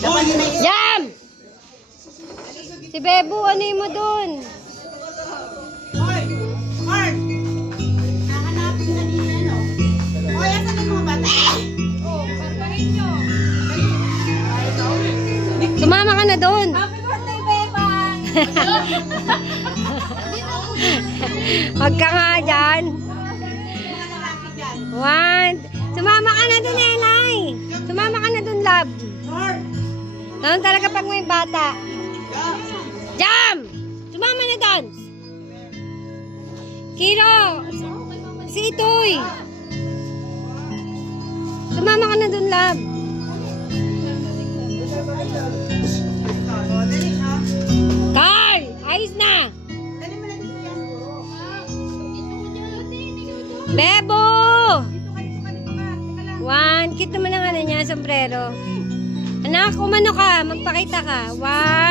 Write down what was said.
Jam! Si Bebo, ano mo dun? Hoy! Mark! Hahanapin na nila, no? Hoy, asan yung mga bata? Oh, barbarin nyo. Sumama ka na dun. Happy birthday, Bebang! Huwag ka nga dyan. Mga lalaki dyan. One. Sumama ka na dun, Elay. Sumama ka na dun, love. Mark! Ganun talaga pag may bata. Jam! Sumama na dun. Kiro! Si Itoy! Sumama ka na dun, love. Oh, dali, ha? Carl! Ayos na! Dali mo na dito yan. Bebo! Dito ka. Teka lang. One. Cute naman ang ano niya, sombrero. Anak, umano ka. Magpakita ka. One.